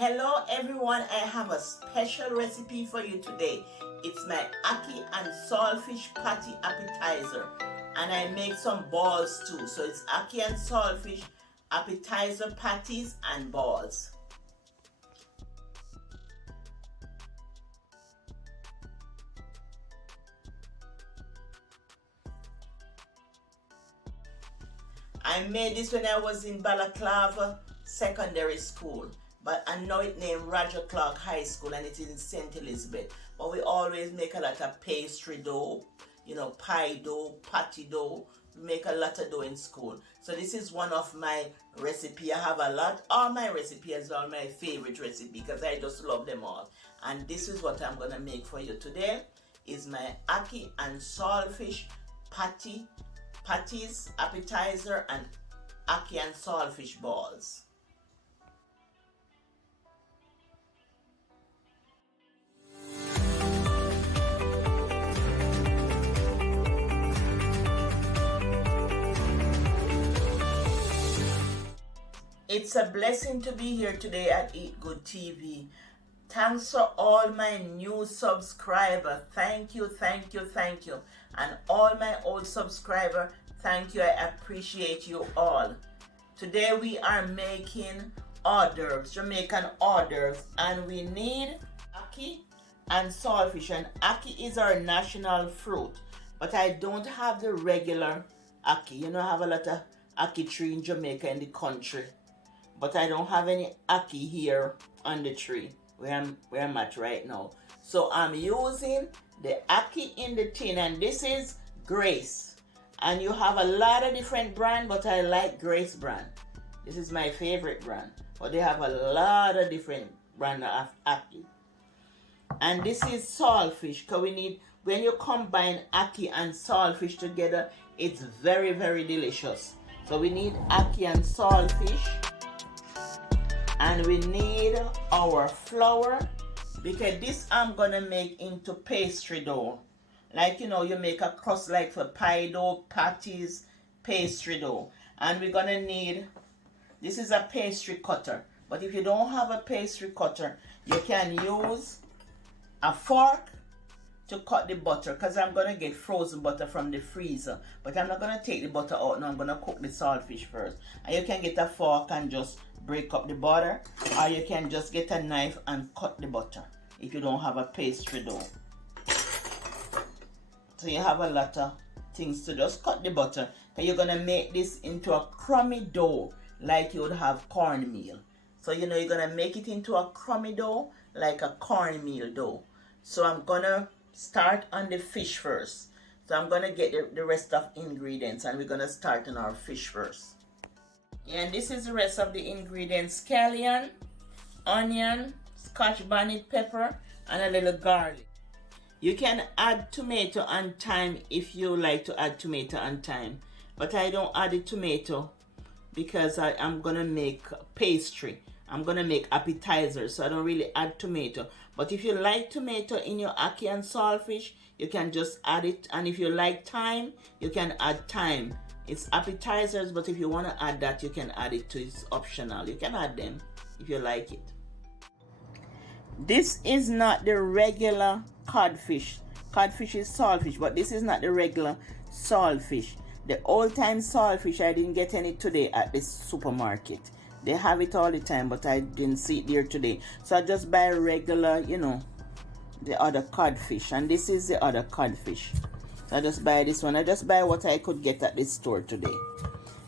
Hello everyone, I have a special recipe for you today. It's my Ackee and Saltfish patty appetizer, and I make some balls too. So it's Ackee and Saltfish appetizer patties and balls. I made this when I was in Balaclava Secondary School, but I know it named Roger Clark High School, and it's in St. Elizabeth. But we always make a lot of pastry dough, pie dough, patty dough. We make a lot of dough in school. So this is one of my recipe. I have a lot. All my recipes are my favorite recipe because I just love them all. And this is what I'm going to make for you today. Is my Ackee and Saltfish patties, appetizer, and Ackee and Saltfish balls. It's a blessing to be here today at Eat Good TV. Thanks for all my new subscribers. Thank you, thank you, thank you. And all my old subscribers, thank you. I appreciate you all. Today we are making hors d'oeuvres, Jamaican hors d'oeuvres, and we need Ackee and Saltfish. And Ackee is our national fruit, but I don't have the regular Ackee. I have a lot of Ackee tree in Jamaica in the country, but I don't have any Ackee here on the tree where I'm at right now. So I'm using the Ackee in the tin, and this is Grace. And you have a lot of different brands, but I like Grace brand. This is my favorite brand, but they have a lot of different brands of Ackee. And this is saltfish, because when you combine Ackee and saltfish together, it's very, very delicious. So we need Ackee and saltfish. And we need our flour, because this I'm gonna make into pastry dough. Like, you make a crust like for pie dough, patties, pastry dough. And we're gonna need, this is a pastry cutter. But if you don't have a pastry cutter, you can use a fork to cut the butter, because I'm gonna get frozen butter from the freezer. But I'm not gonna take the butter out now. I'm gonna cook the saltfish first. And you can get a fork and just break up the butter, or you can just get a knife and cut the butter if you don't have a pastry dough. So you have a lot of things to just cut the butter, because you're gonna make this into a crummy dough like you would have cornmeal. So you're gonna make it into a crummy dough like a cornmeal dough. So I'm gonna start on the fish first. So I'm gonna get the rest of ingredients, and we're gonna start on our fish first. And this is the rest of the ingredients: scallion, onion, Scotch bonnet pepper, and a little garlic. You can add tomato and thyme if you like to add tomato and thyme, but I don't add the tomato because I'm gonna make pastry. I'm gonna make appetizers, so I don't really add tomato. But if you like tomato in your Ackee and Saltfish, you can just add it. And if you like thyme, you can add thyme. It's appetizers, but if you want to add that, you can add it too. It's optional. You can add them if you like it. This is not the regular codfish. Codfish is saltfish, but this is not the regular saltfish. The old-time saltfish, I didn't get any today at the supermarket. They have it all the time, but I didn't see it there today. So I just buy regular, the other codfish. And this is the other codfish. So I just buy this one. I just buy what I could get at the store today.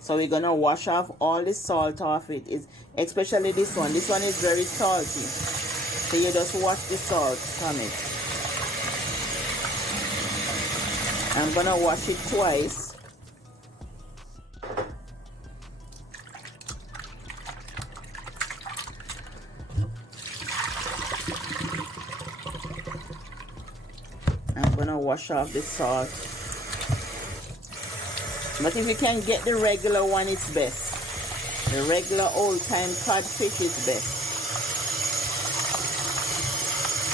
So we're gonna wash off all the salt off it. Especially this one. This one is very salty. So you just wash the salt from it. I'm gonna wash it twice. I'm gonna wash off the salt. But if you can get the regular one, it's best. The regular old-time codfish is best.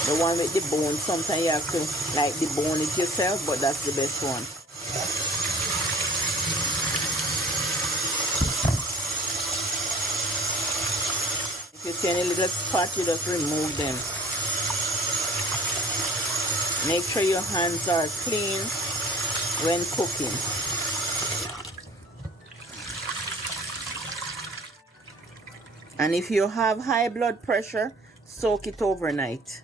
The one with the bone, sometimes you have to debone it yourself, but that's the best one. If you see any little spot, you just remove them. Make sure your hands are clean when cooking. And if you have high blood pressure, soak it overnight.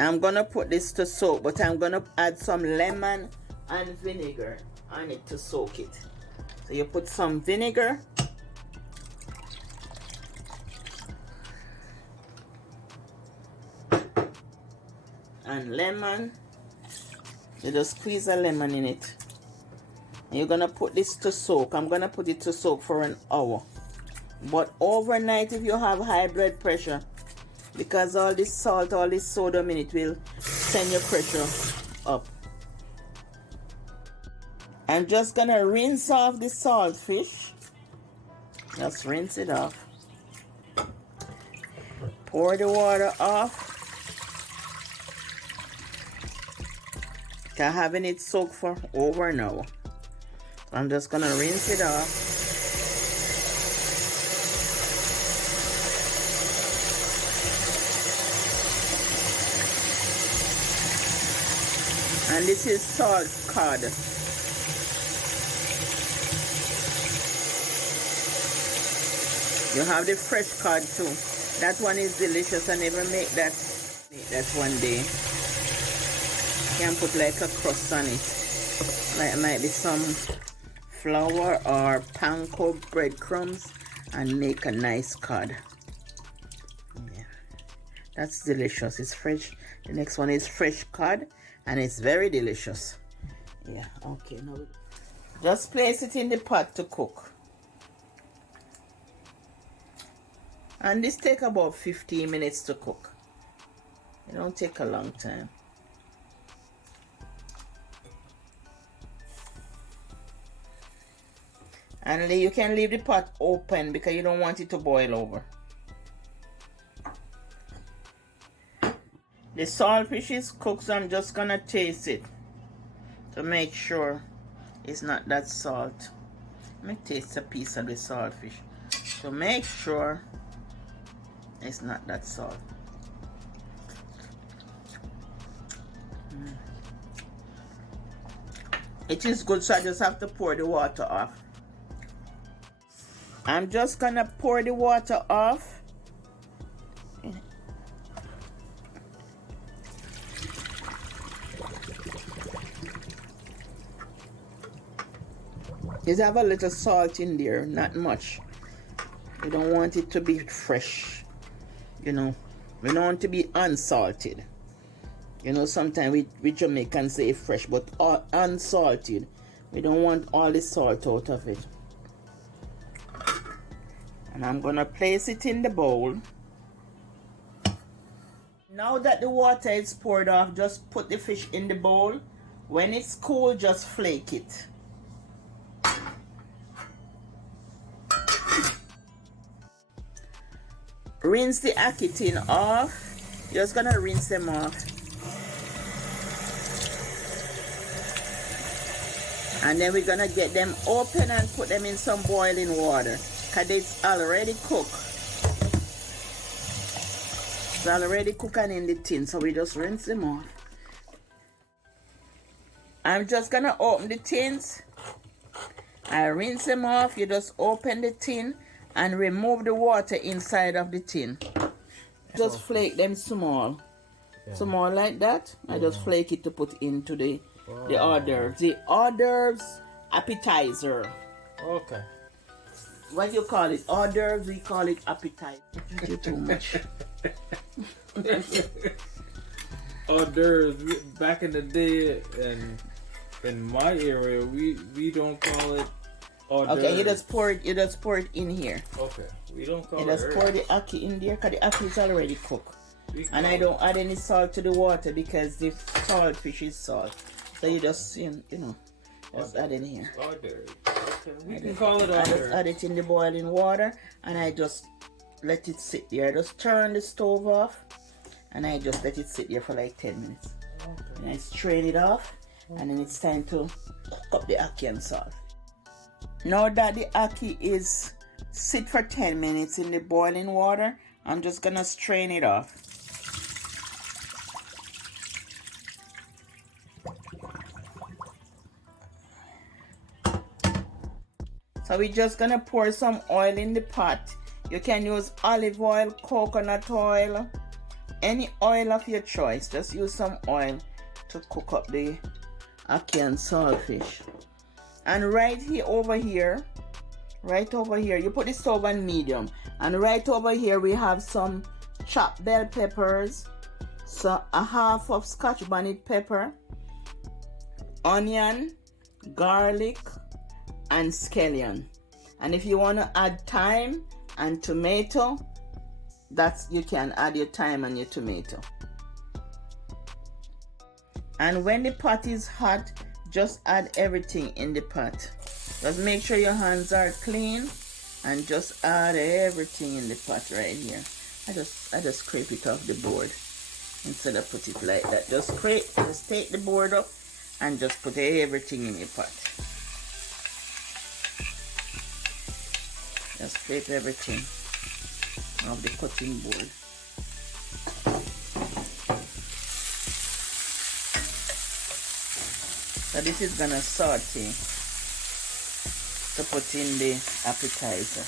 I'm gonna put this to soak, but I'm gonna add some lemon and vinegar on it to soak it. So you put some vinegar and lemon. You just squeeze a lemon in it. And you're gonna put this to soak. I'm gonna put it to soak for an hour. But overnight, if you have high blood pressure, because all this salt, all this sodium in it will send your pressure up. I'm just gonna rinse off the saltfish. Just rinse it off. Pour the water off. I'm having it soak for over an hour. I'm just gonna rinse it off. And this is salt cod. You have the fresh cod too. That one is delicious. I never make that one day. You can put like a crust on it. Like it might be some flour or panko breadcrumbs and make a nice cod. Yeah, that's delicious. It's fresh. The next one is fresh cod and it's very delicious. Yeah, okay. Now just place it in the pot to cook. And this take about 15 minutes to cook. It don't take a long time. And you can leave the pot open because you don't want it to boil over. The saltfish is cooked, so I'm just gonna taste it to make sure it's not that salt. Let me taste a piece of the saltfish to make sure it's not that salt. It is good, so I just have to pour the water off. I'm just gonna pour the water off. Just have a little salt in there, not much. You don't want it to be fresh, you know. We don't want to be unsalted. You know, sometimes we Jamaicans say fresh, but unsalted. We don't want all the salt out of it. And I'm gonna place it in the bowl. Now that the water is poured off, just put the fish in the bowl. When it's cool, just flake it. Rinse the ackee tin off. Just gonna rinse them off. And then we're gonna get them open and put them in some boiling water. Because it's already cooked. It's already cooking in the tin, so we just rinse them off. I'm just gonna open the tins. I rinse them off. You just open the tin and remove the water inside of the tin. Just flake them small. Yeah. Small like that. I just flake it to put into the hors d'oeuvres. The hors d'oeuvres appetizer. Okay. What do you call it? Hors d'oeuvres, we call it appetizer. You too much. Hors d'oeuvres, back in the day, and in my area, we don't call it hors d'oeuvres. Okay, you just pour it in here. Okay, we don't call it. You just pour the ackee in there because the ackee is already cooked. And I don't add any salt to the water because the saltfish is salt. So you just, you know, just add in here. Hors d'oeuvres. Okay, we can call it hors d'oeuvres. I just add it in the boiling water and I just let it sit there. I just turn the stove off and I just let it sit there for like 10 minutes. Okay. And I strain it off And then it's time to cook up the ackee and salt. Now that the ackee is sit for 10 minutes in the boiling water, I'm just gonna strain it off. So we're just gonna pour some oil in the pot. You can use olive oil, coconut oil, any oil of your choice. Just use some oil to cook up the ackee and saltfish. And right over here, you put the stove on medium. And right over here we have some chopped bell peppers, so a half of Scotch bonnet pepper, onion, garlic, and scallion. And if you want to add thyme and tomato, you can add your thyme and your tomato. And when the pot is hot, just add everything in the pot. Just make sure your hands are clean and just add everything in the pot right here. I just scrape it off the board instead of put it like that. Just take the board up and just put everything in your pot. Just scrape everything off the cutting board. So this is gonna saute to put in the appetizer.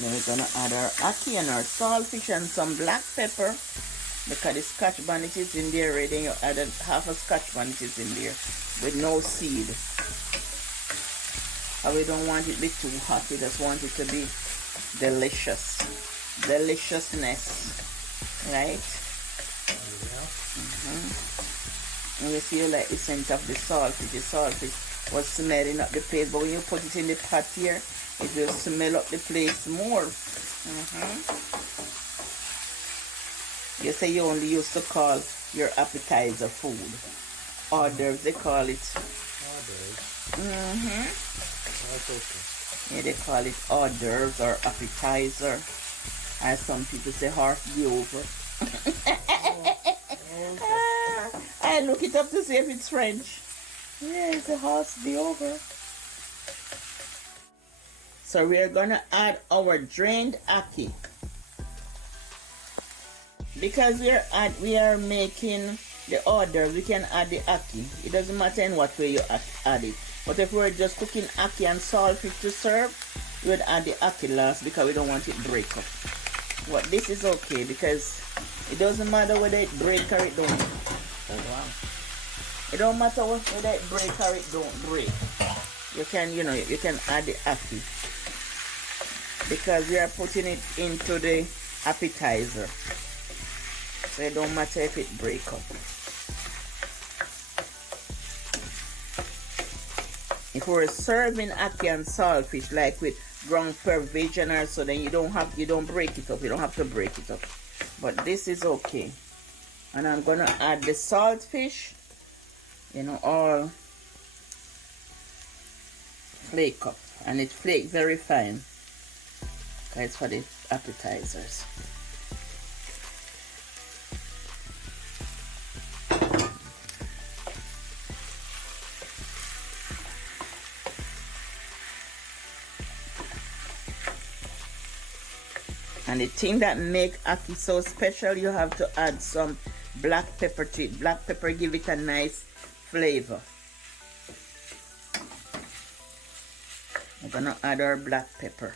Then we're gonna add our ackee and our saltfish and some black pepper, because the Scotch bonnet is in there already. You add half a Scotch bonnet is in there with no seed. And we don't want it to be too hot. We just want it to be delicious. Deliciousness. Right? And you feel like the scent of the saltfish. The saltfish was smelling up the place, but when you put it in the pot here, it will smell up the place more. You say you only used to call your appetizer food. Hors d'oeuvres, they call it. Hors d'oeuvres. That's okay. Yeah, they call it hors d'oeuvres or appetizer. As some people say, horse d'oeuvre. I look it up to see if it's French. Yeah, it's a horse d'oeuvre. So we are gonna add our drained ackee. Because we are making the order, we can add the ackee. It doesn't matter in what way you add it. But if we're just cooking ackee and saltfish to serve, we would add the ackee last because we don't want it to break up. But this is okay because it doesn't matter whether it break or it don't. Oh wow! It don't matter whether it break or it don't break. You can, you can add the ackee because we are putting it into the appetizer. So it don't matter if it break up. If we're serving ackee and saltfish like with ground provision or so, then you don't break it up. You don't have to break it up. But this is okay. And I'm gonna add the saltfish, all flake up, and it flake very fine. It's for the appetizers. And the thing that make ackee so special, you have to add some black pepper to it. Black pepper give it a nice flavor. We're gonna add our black pepper.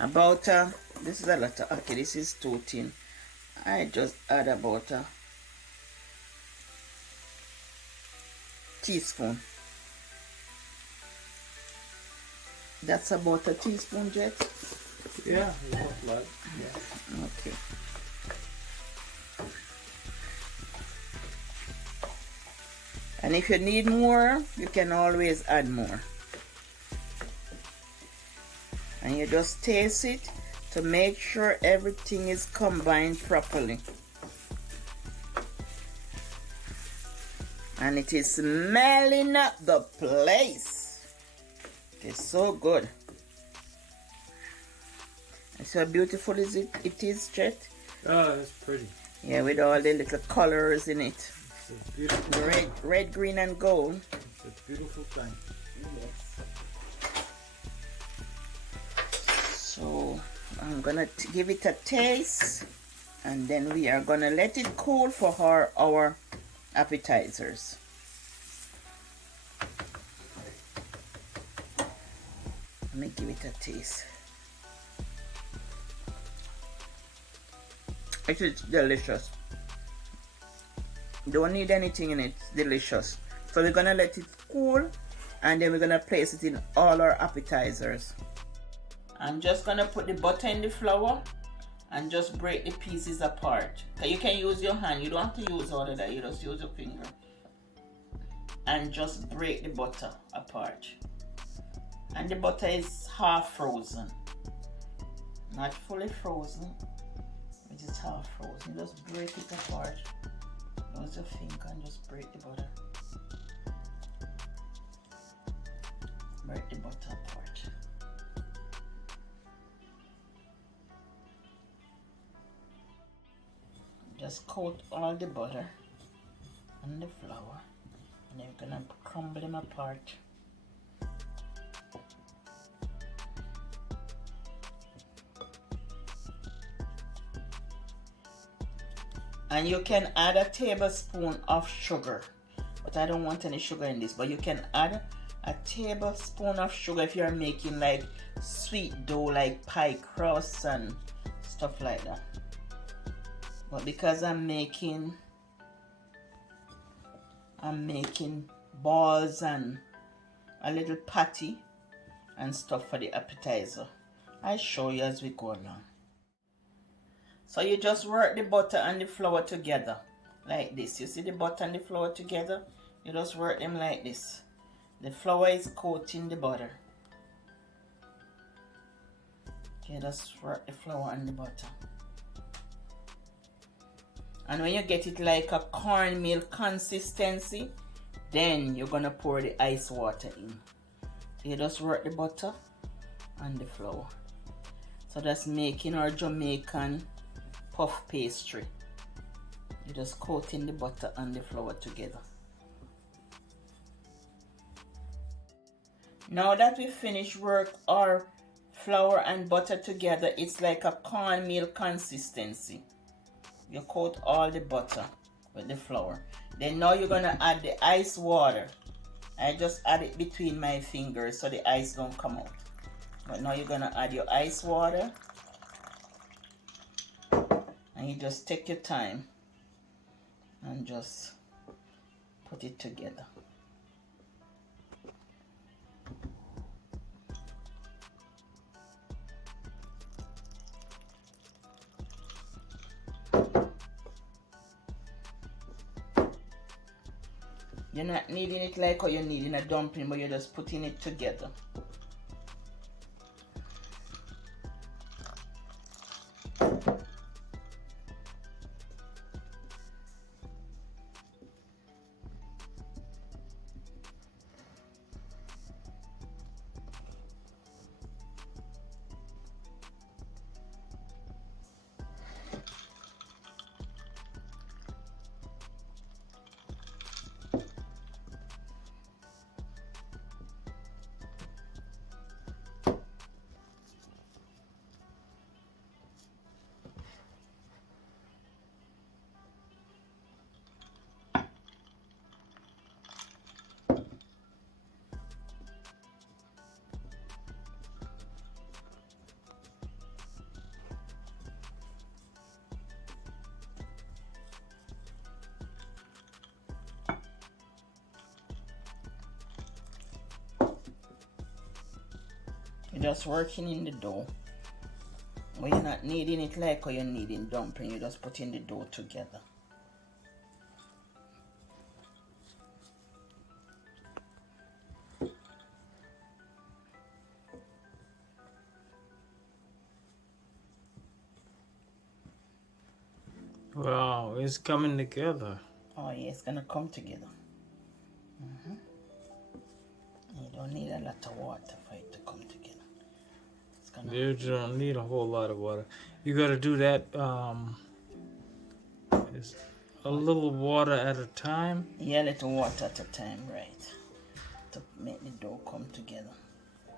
This is a lot of ackee. This is 2 tin. I just add about a teaspoon. That's about a teaspoon, Jet? Yeah, like, yeah. Okay. And if you need more, you can always add more. And you just taste it to make sure everything is combined properly. And it is smelling up the place. It's so good. See how beautiful is it? It is, Jet. Oh, that's pretty. Yeah, with all the little colors in it. It's a beautiful Red, green, and gold. It's a beautiful thing. Yes. So I'm gonna give it a taste, and then we are gonna let it cool for our appetizers. Let me give it a taste. It is delicious. Don't need anything in it. It's delicious. So we're gonna let it cool, and then we're gonna place it in all our appetizers. I'm just gonna put the butter in the flour and just break the pieces apart. You can use your hand. You don't have to use all of that. You just use your finger and just break the butter apart. And the butter is half frozen, not fully frozen. It is half frozen. You just break it apart. Use your finger and just break the butter. Break the butter apart. Just coat all the butter and the flour, and then we're gonna crumble them apart. And you can add a tablespoon of sugar, but I don't want any sugar in this. But you can add a tablespoon of sugar if you're making like sweet dough, like pie crust and stuff like that. But because I'm making balls and a little patty and stuff for the appetizer, I'll show you as we go along. So you just work the butter and the flour together like this. You see the butter and the flour together? You just work them like this. The flour is coating the butter. Okay, just work the flour and the butter. And when you get it like a cornmeal consistency, then you're gonna pour the ice water in. So you just work the butter and the flour. So that's making our Jamaican puff pastry. You just coating the butter and the flour together. Now that we finish work our flour and butter together, it's like a cornmeal consistency. You coat all the butter with the flour. Then now you're gonna add the ice water. I just add it between my fingers so the ice don't come out. But now you're gonna add your ice water. And you just take your time and just put it together. You're not kneading it like how you're kneading a dumpling, but you're just putting it together. You're just working in the dough. But you're not kneading it like how you're kneading dumpling. You're just putting the dough together. Wow, it's coming together. Oh yeah, it's gonna come together. You don't need a lot of water for it to come together. It's gonna. You don't need a whole lot of water. You gotta do that. Is a little water at a time. Yeah, little water at a time, right? To make the dough come together.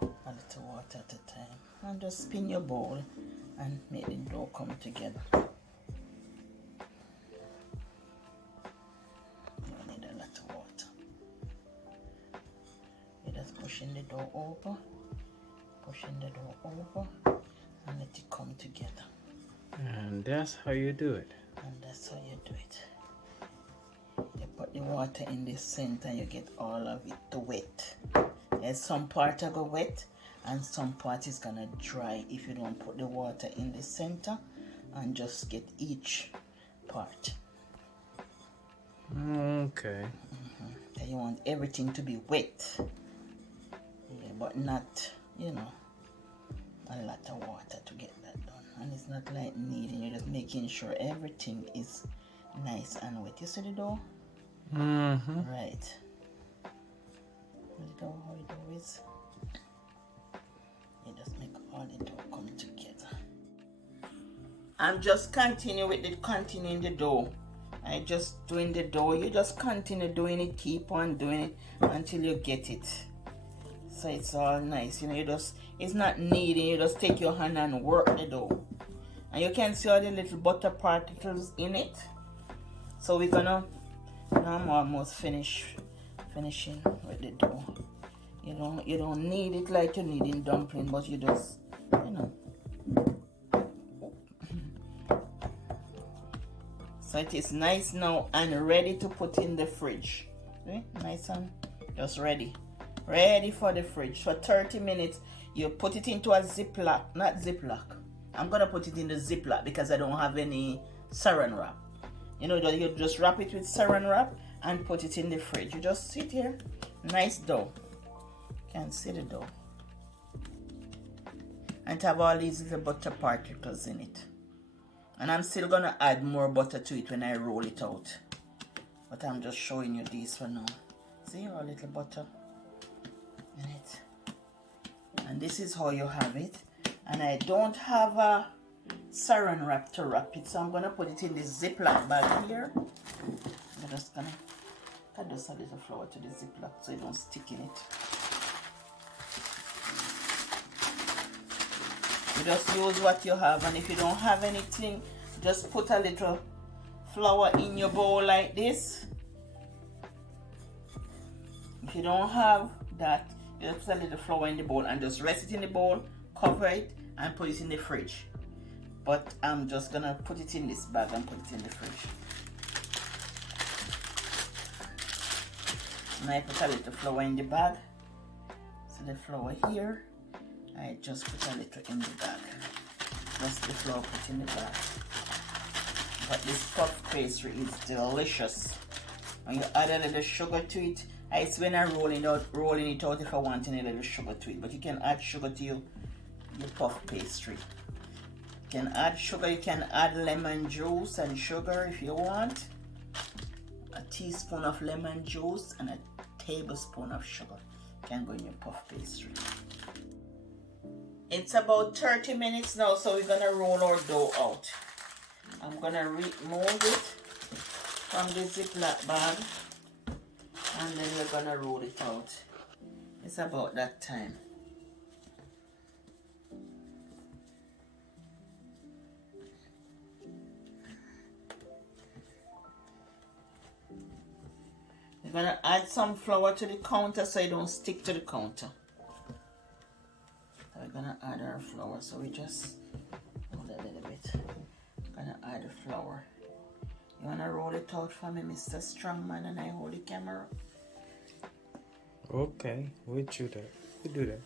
A little water at a time, and just spin your bowl and make the dough come together. You need a lot of water. You're just pushing the dough over, and let it come together. And that's how you do it. And that's how you do it. You put the water in the center, you get all of it to wet. There's some part of go wet and some part is gonna dry if you don't put the water in the center and just get each part. Okay. So you want everything to be wet, yeah, but not, you know, a lot of water to get that done. And it's not like kneading, you're just making sure everything is nice and wet. You see the dough? Right. The dough, how the dough is. You just make all the dough come together. I'm just continuing the dough. I just doing the dough. You just continue doing it, keep on doing it until you get it. So it's all nice. You know, it's not kneading, you just take your hand and work the dough. And you can see all the little butter particles in it. So we're gonna, now I'm almost finishing with the dough. You don't knead it like you knead in dumpling, but you just, you know. So it is nice now and ready to put in the fridge. Okay? Nice and just ready for the fridge for 30 minutes. You put it into a Ziploc, not Ziploc. I'm gonna put it in the Ziploc because I don't have any saran wrap. You know, you just wrap it with saran wrap and put it in the fridge. You just sit here, nice dough. You can see the dough. And to have all these little butter particles in it. And I'm still gonna add more butter to it when I roll it out. But I'm just showing you these for now. See our little butter in it. And this is how you have it. And I don't have a saran wrap to wrap it, so I'm gonna put it in this Ziploc bag here. I'm just gonna add just a little flour to the Ziploc so it don't stick in it. You just use what you have, and if you don't have anything, just put a little flour in your bowl like this. If you don't have that, you just put a little flour in the bowl and just rest it in the bowl, cover it, and put it in the fridge. But I'm just gonna put it in this bag and put it in the fridge. And I put a little flour in the bag. So the flour here, I just put a little in the bag. Just the flour put in the bag. But this puff pastry is delicious. When you add a little sugar to it, it's when I'm rolling it out if I want any little sugar to it. But you can add sugar to your puff pastry. You can add sugar, you can add lemon juice and sugar if you want. A teaspoon of lemon juice and a tablespoon of sugar can go in your puff pastry. It's about 30 minutes now, so we're gonna roll our dough out. I'm gonna remove it from the Ziploc bag and then we're gonna roll it out. It's about that time. We're gonna add some flour to the counter so it don't stick to the counter. So we're gonna add our flour, so we just hold a little bit. We're gonna add the flour. You wanna roll it out for me, Mr. Strongman, and I hold the camera? Okay, we'll do that. We'll do that.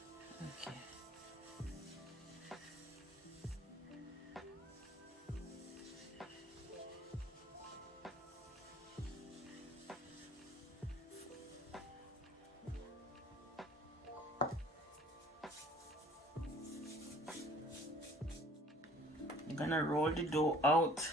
Okay. I'm gonna roll the dough out.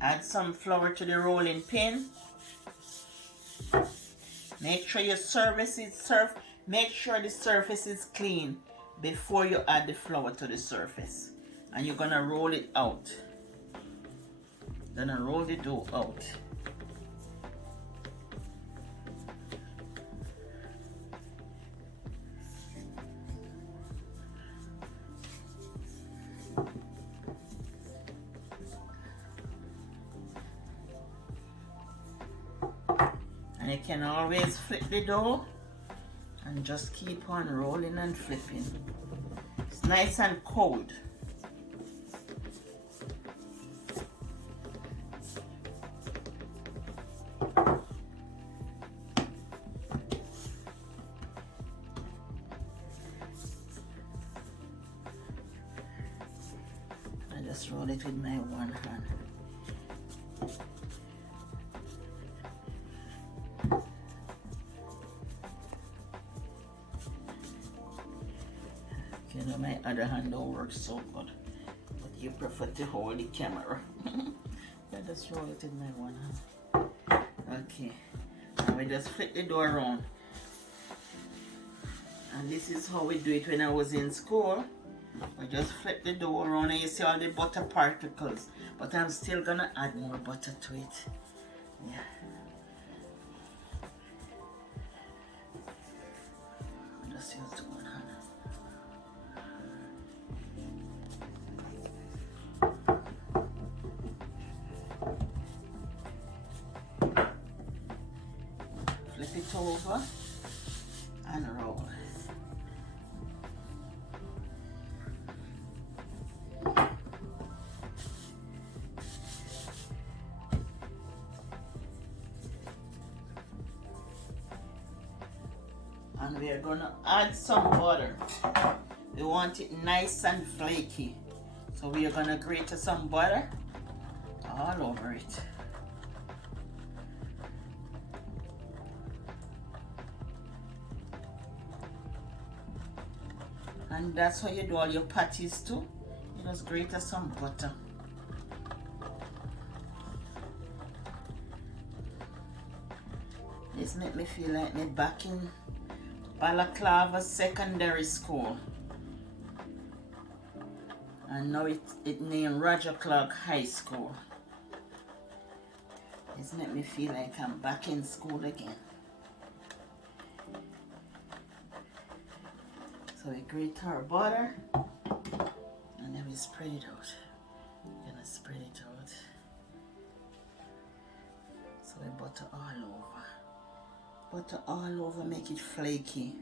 Add some flour to the rolling pin. Make sure your make sure the surface is clean before you add the flour to the surface. And you're gonna roll it out. Gonna roll the dough out. And you can always flip the dough and just keep on rolling and flipping. It's nice and cold. I just roll it with my one hand. You know, my other hand don't work so good, but you prefer to hold the camera. I just roll it in my one hand. Okay, now we just flip the dough around. And this is how we do it when I was in school. I just flip the dough around and you see all the butter particles, but I'm still gonna add more butter to it. Yeah. I'll just use the one hand. Flip it over and roll. And we are gonna add some butter. We want it nice and flaky, so we are gonna grate some butter all over it. And that's how you do all your patties too. You just grate some butter. This make me feel like me back in Balaclava secondary school. And now it named Roger Clark High School. This make me feel like I'm back in school again. So we grate our butter and then we spread it out. We're gonna spread it out. So we butter all over. Butter all over, make it flaky.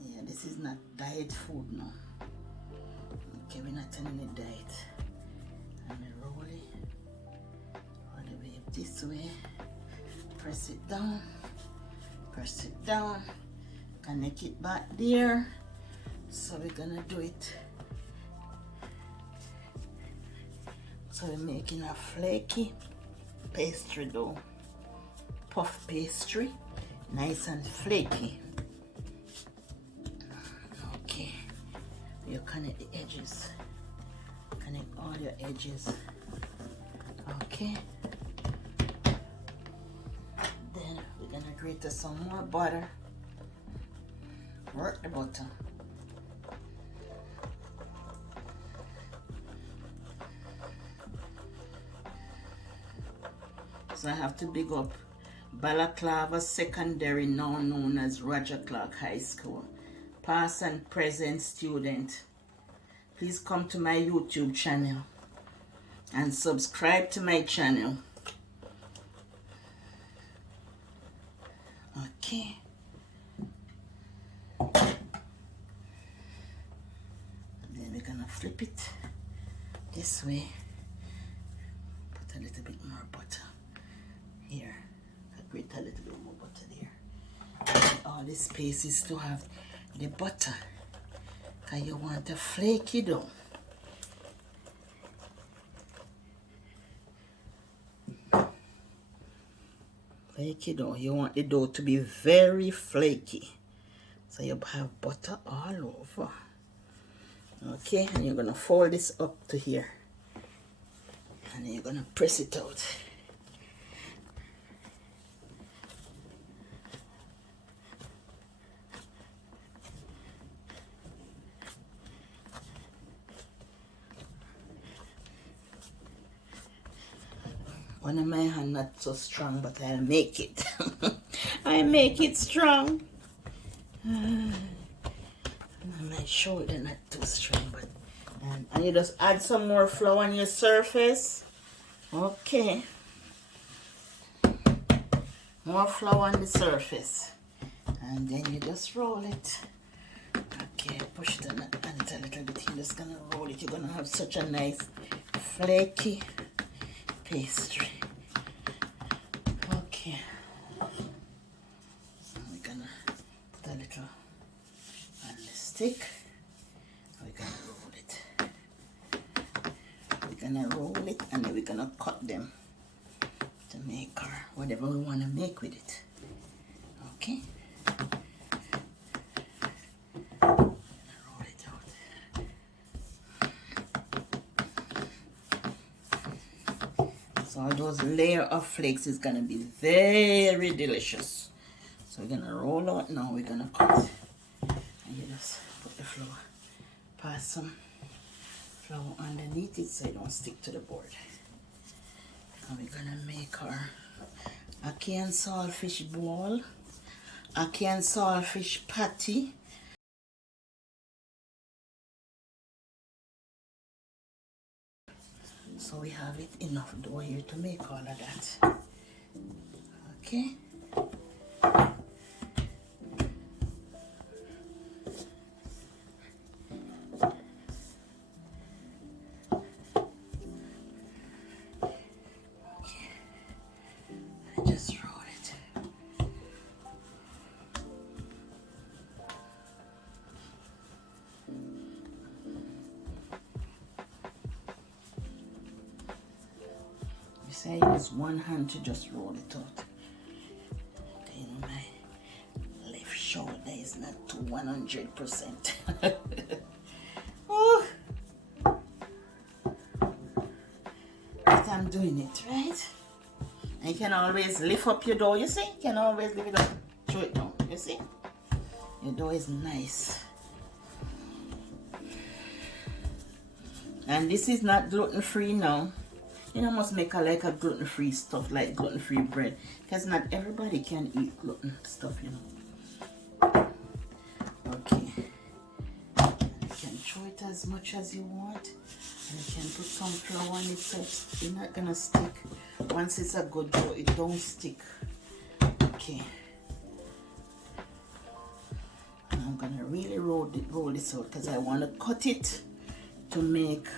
Yeah, this is not diet food now. Okay, we're not telling it diet. And we roll it all the way up this way. Press it down. Press it down. Connect it back there. So we're gonna do it. So we're making a flaky pastry dough. Puff pastry, nice and flaky. Okay, you connect the edges. Connect all your edges. Okay. Then we're gonna grate some more butter. Work the butter. So I have to big up Balaclava Secondary, now known as Roger Clark High School. Past and present student, please come to my YouTube channel and subscribe to my channel. Okay. Then we're gonna flip it this way. Put a little bit more butter here. Grate a little bit more butter there. And all the spaces to have the butter, because you want a flaky dough. Flaky dough. You want the dough to be very flaky. So you have butter all over. Okay, and you're gonna fold this up to here. And you're gonna press it out. One of my hand not so strong, but I'll make it. I make it strong. My shoulder not too strong, but and you just add some more flour on your surface. Okay. More flour on the surface. And then you just roll it. Okay, push it on it a little bit. You're just gonna roll it. You're gonna have such a nice flaky pastry. Okay. So we're gonna put a little on the stick. We're gonna roll it. We're gonna roll it and then we're gonna cut them to make our whatever we want to make with it. Okay. Roll it out. So all those layer of flakes is gonna be very delicious. So we're gonna roll out now. We're gonna cut, and you just put the flour, pass some flour underneath it so it don't stick to the board. And we're gonna make our ackee and saltfish ball, ackee and saltfish patty. So we have it enough dough here to make all of that. Okay. Just roll it. You say I use one hand to just roll it out. You know, my left shoulder is not to 100%. Oh. But I'm doing it, right? And you can always lift up your dough, you see? You can always lift it up, throw it down, you see? Your dough is nice. And this is not gluten-free now. You know, must make like a gluten-free stuff, like gluten-free bread. Because not everybody can eat gluten stuff, you know. Okay. And you can throw it as much as you want. And you can put some flour on it so it's not gonna stick. Once it's a good dough, it don't stick. Okay. And I'm gonna really roll this out because I want to cut it to make.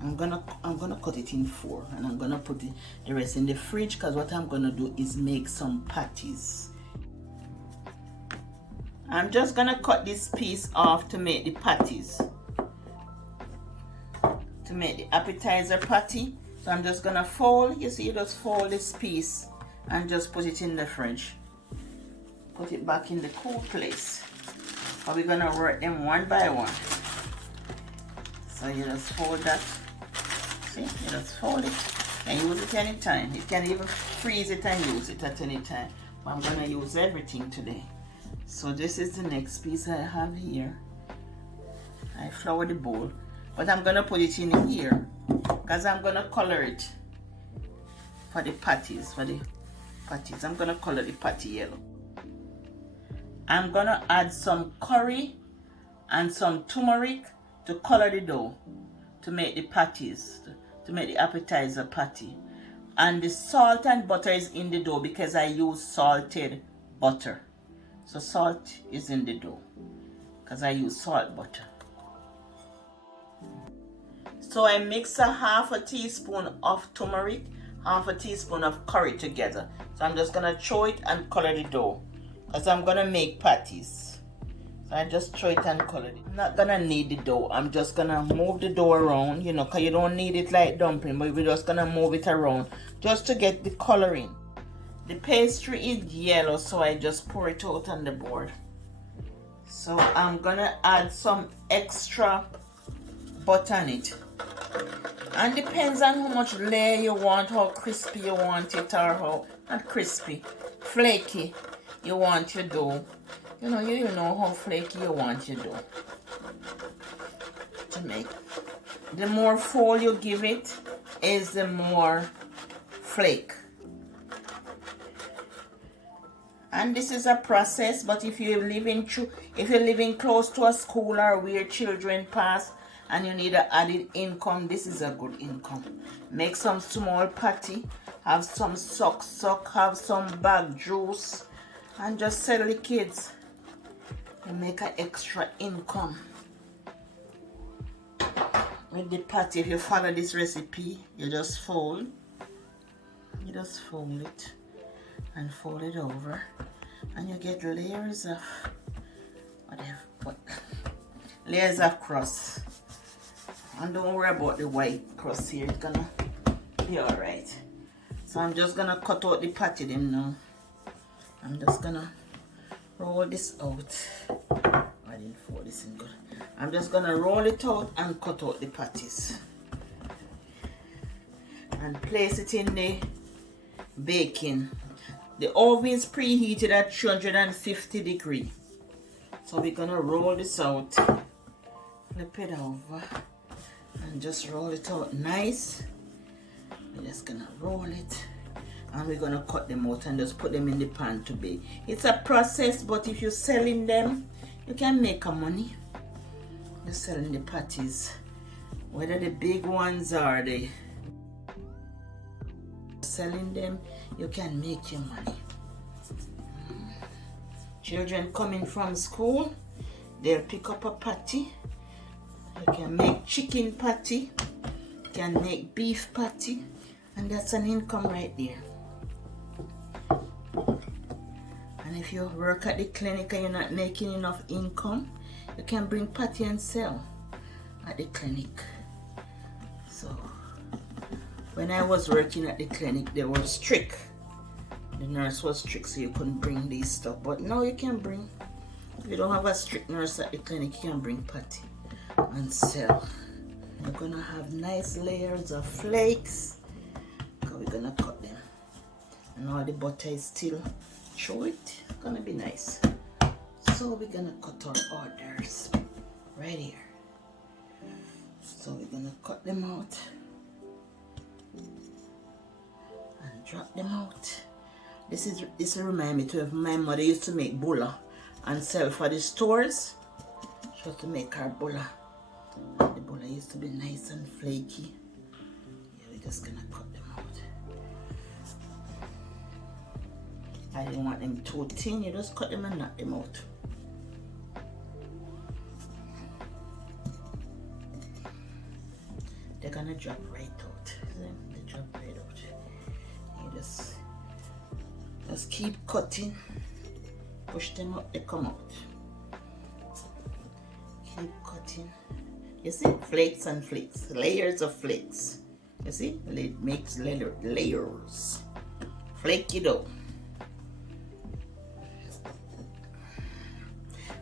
I'm gonna cut it in 4, and I'm gonna put the rest in the fridge because what I'm gonna do is make some patties. I'm just gonna cut this piece off to make the patties. To make the appetizer patty. So I'm just gonna fold, you see, you just fold this piece and just put it in the fridge. Put it back in the cool place. But we're gonna work them one by one. So you just fold that. See, you just fold it and use it anytime. You can even freeze it and use it at any time. But I'm gonna use everything today. So this is the next piece I have here. I flour the bowl. But I'm gonna put it in here because I'm gonna color it for the patties. I'm gonna color the patty yellow. I'm gonna add some curry and some turmeric to color the dough to make the patties, to make the appetizer patty. And the salt and butter is in the dough because I use salted butter. So salt is in the dough because I use salt butter. So I mix a half a teaspoon of turmeric, half a teaspoon of curry together. So I'm just gonna throw it and color the dough because I'm gonna make patties. So I just throw it and color it. I'm not gonna knead the dough. I'm just gonna move the dough around, you know, because you don't need it like dumpling, but we're just gonna move it around just to get the coloring. The pastry is yellow, so I just pour it out on the board. So I'm gonna add some extra butter on it. And depends on how much layer you want, how crispy you want it, or how, not crispy, flaky you want your dough. You know how flaky you want your dough to make. The more fold you give it, is the more flake. And this is a process, but if you're living close to a school or where children pass and you need an added income, this is a good income. Make some small patty, have some suck, have some bag juice, and just sell the kids and make an extra income. With the patty, if you follow this recipe, you just fold it and fold it over, and you get layers of layers of crust. And don't worry about the white crust here, it's gonna be alright. So I'm just gonna cut out the patty them now. I'm just gonna roll this out. I didn't fold this in good. I'm just gonna roll it out and cut out the patties and place it in the baking. The oven is preheated at 350 degrees. So we're gonna roll this out, flip it over, and just roll it out nice. We're just gonna roll it, and we're gonna cut them out and just put them in the pan to bake. It's a process, but if you're selling them, you can make a money. You're selling the patties, whether the big ones or the selling them, you can make your money. Children coming from school, they'll pick up a patty. You can make chicken patty, you can make beef patty, and that's an income right there. And if you work at the clinic and you're not making enough income, you can bring patty and sell at the clinic. So when I was working at the clinic, they were strict. The nurse was strict, so you couldn't bring these stuff. But now you can bring. If you don't have a strict nurse at the clinic, you can bring patty and sell. You're gonna have nice layers of flakes, because we're gonna cut them. And all the butter is still through it. It's gonna be nice. So we're gonna cut our orders right here. So we're gonna cut them out and drop them out. This remind me to have my mother used to make bulla and sell for the stores. She used to make her bulla. And the bulla used to be nice and flaky. Yeah, we're just gonna cut them out. I didn't want them too thin. You just cut them and knock them out. They're gonna drop right out. They drop right out. You just keep cutting. Push them up, they come out. Keep cutting. You see, flakes and flakes, layers of flakes. You see, it makes layers. Flaky dough.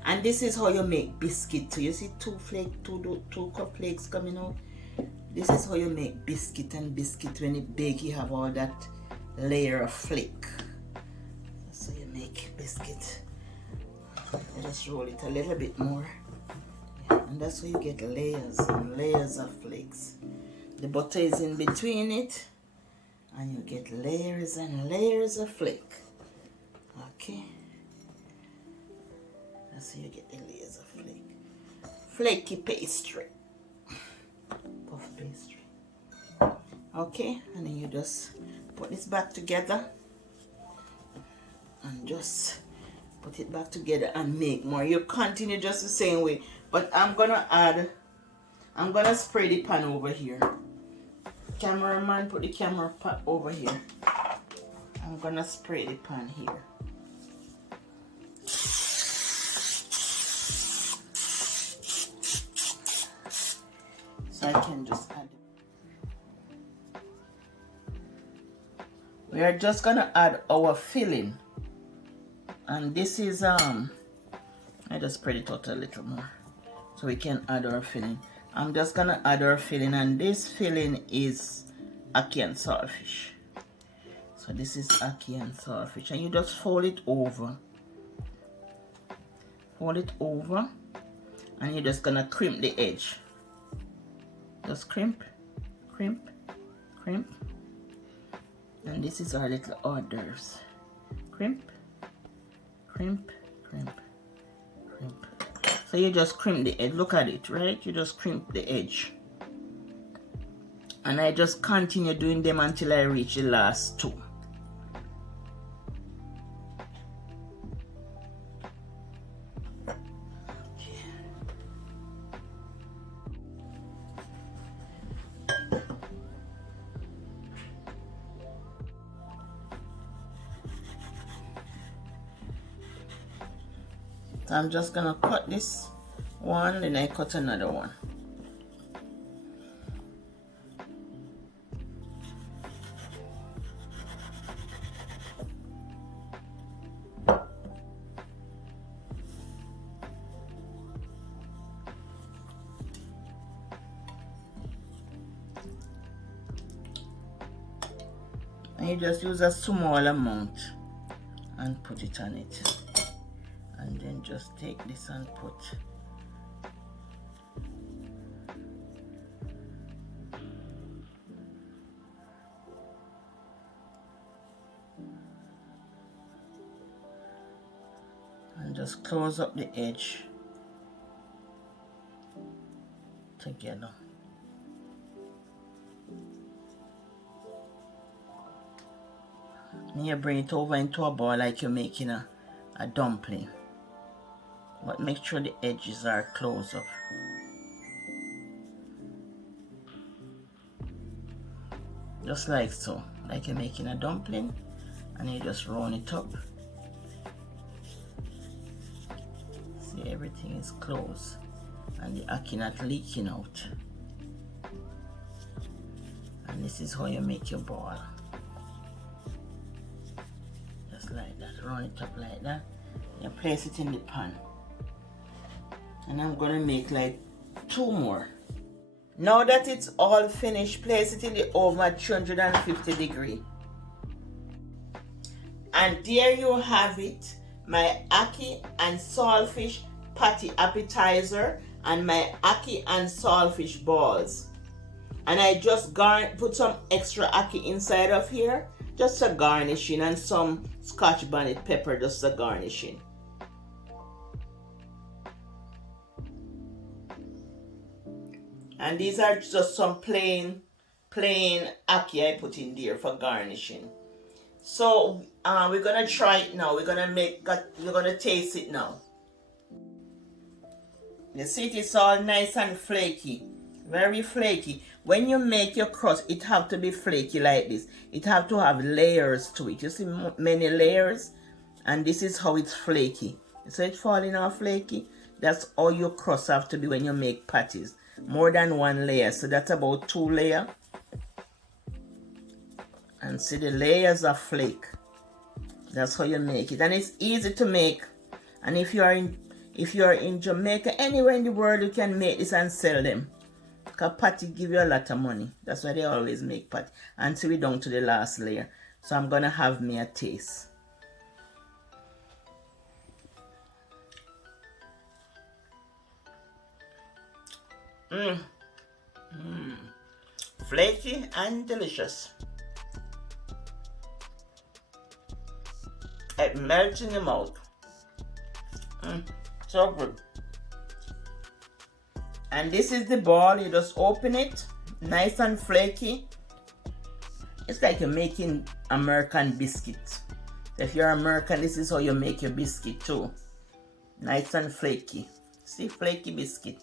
And this is how you make biscuit. So you see two cup flakes coming out. This is how you make biscuit, and biscuit when it bake, you have all that layer of flake. So you make biscuit. You just roll it a little bit more. Yeah, and that's how you get layers and layers of flakes. The butter is in between it, and you get layers and layers of flake. Okay. That's how you get the layers of flake. Flaky pastry. Puff pastry. Okay, and then you just put this back together and just put it back together and make more. You continue just the same way, but I'm gonna spray the pan over here. Cameraman, put the camera pot over here. I'm gonna spray the pan here. So I can just add it. We are just gonna add our filling, and this is I just spread it out a little more so we can add our filling. I'm just gonna add our filling, and this filling is ackee and saltfish. So this is ackee and saltfish, and you just fold it over. Fold it over, and you're just gonna crimp the edge. Just crimp, crimp, crimp. And this is our little hors d'oeuvres. Crimp, crimp, crimp, crimp. So you just crimp the edge. Look at it, right? You just crimp the edge. And I just continue doing them until I reach the last two. So I'm just gonna cut this one, then I cut another one. And you just use a small amount and put it on it. And then just take this and put. And just close up the edge together. And you bring it over into a bowl like you're making a dumpling. But make sure the edges are closed up. Just like so, like you're making a dumpling, and you just roll it up. See, everything is closed and the ackee not leaking out. And this is how you make your ball. Just like that, roll it up like that. You place it in the pan. And I'm gonna make like 2 more. Now that it's all finished, place it in the oven at 350 degrees. And there you have it, my ackee and saltfish patty appetizer and my ackee and saltfish balls. And I just put some extra ackee inside of here, just a garnishing, and some Scotch bonnet pepper, just a garnishing. And these are just some plain ackee I put in there for garnishing. So we're gonna try it now. We're gonna taste it now. You see, it's all nice and flaky, very flaky. When you make your crust, it have to be flaky like this. It have to have layers to it. You see many layers, and this is how it's flaky. So it's falling off flaky. That's all your crust have to be when you make patties. More than 1 layer, so that's about 2 layers. And see the layers of flake. That's how you make it, and it's easy to make. And if you are in Jamaica, anywhere in the world, you can make this and sell them. Because patty give you a lot of money. That's why they always make patty. Until we down to the last layer. So I'm gonna have me a taste. Flaky and delicious. It melts in your mouth. So good. And this is the ball. You just open it, nice and flaky. It's like you're making American biscuit. If you're American, this is how you make your biscuit too. Nice and flaky. See, flaky biscuit.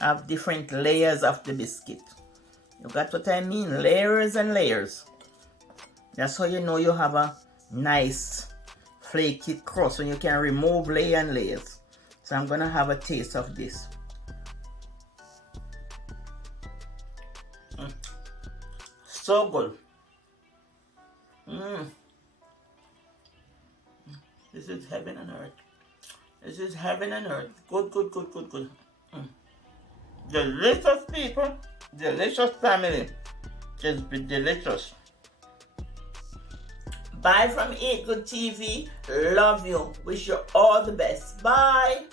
Have different layers of the biscuit. You got what I mean? Layers and layers. That's how you know you have a nice flaky crust, when you can remove layer and layers. So I'm gonna have a taste of this. So good. This is heaven and earth. This is heaven and earth. Good, good, good, good, good. Delicious people, delicious family. Just be delicious. Bye from Eat Good TV. Love you. Wish you all the best. Bye.